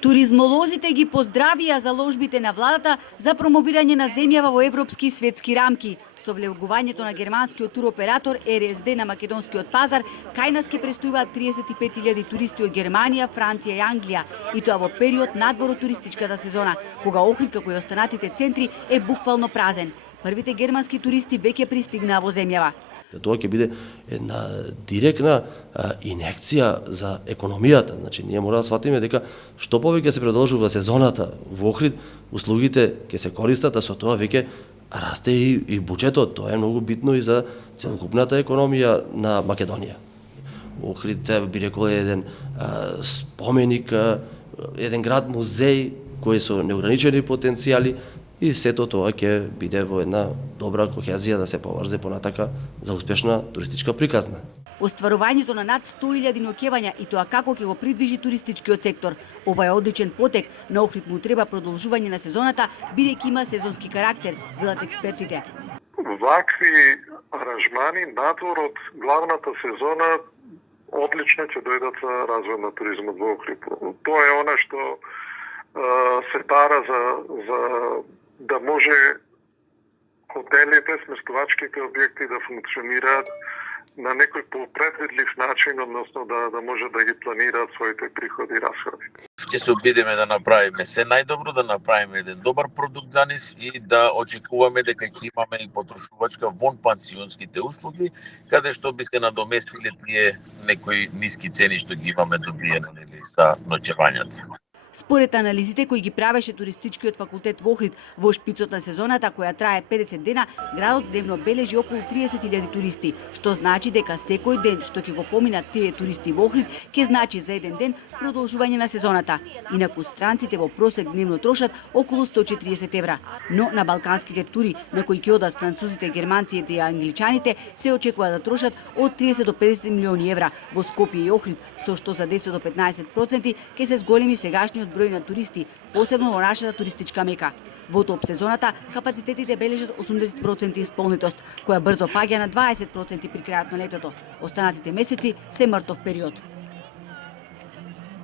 Туризмолозите ги поздравија заложбите на владата за промовирање на земјава во европски и светски рамки. Со влегувањето на германскиот туроператор РСД на македонскиот пазар, кај нас ќе престојуваат 35.000 туристи од Германија, Франција и Англија, и тоа во период надвор од туристичката сезона, кога Охрид, како и останатите центри, е буквално празен. Првите германски туристи веќе пристигнаа во земјава. Тоа ќе биде една директна инекција за економијата. Значи, ние мора да сватиме дека што повеќе се продолжува сезоната во Охрид, услугите ќе се користат, а со тоа веќе расте и буџетот. Тоа е многу битно и за целокупната економија на Македонија. Охрид, би рекол, е еден споменик, еден град музеј кој со неограничени потенцијали, и сето тоа ќе биде во една добра кохезија да се поврзе понатака за успешна туристичка приказна. Остварувањето на над 100.000 ноќевања и тоа како ќе го придвижи туристичкиот сектор. Ова е одличен потек, на Охрид му треба продолжување на сезоната, бидејќи има сезонски карактер, велат експертите. Вакви аранжмани надвор од главната сезона одлично ќе дојдат за развој на туризмот во Охрид. Тоа е она што се бара за да може хотелите, сместувачките објекти да функционираат на некој попредвидлив начин, односно да може да ги планираат своите приходи и расходи. Ќе се обидеме да направиме се најдобро, да направиме еден добар продукт за нив и да очекуваме дека ќе имаме и потрошувачка вон пансионските услуги, каде што би се надоместиле тие некои ниски цени што ги имаме добиено са ноќевањата. Според анализите кои ги правеше туристичкиот факултет во Охрид, во шпицот на сезоната која трае 50 дена, градот дневно бележи околу 30.000 туристи, што значи дека секој ден што ќе го поминат тие туристи во Охрид, ќе значи за еден ден продолжување на сезоната. Инаку странците во просек дневно трошат околу 140 евра. Но на балканските тури, на кои ќе одат французите, германците и англичаните, се очекува да трошат од 30 до 50 милиони евра. Во Скопје и Охрид, со што за 10 до 15% ќе се зголеми сегашниот број на туристи, посебно во нашата туристичка мека. Во топ сезоната капацитетите бележат 80% исполнетост, која брзо паѓа на 20% при крајот на летото. Останатите месеци се мртов период.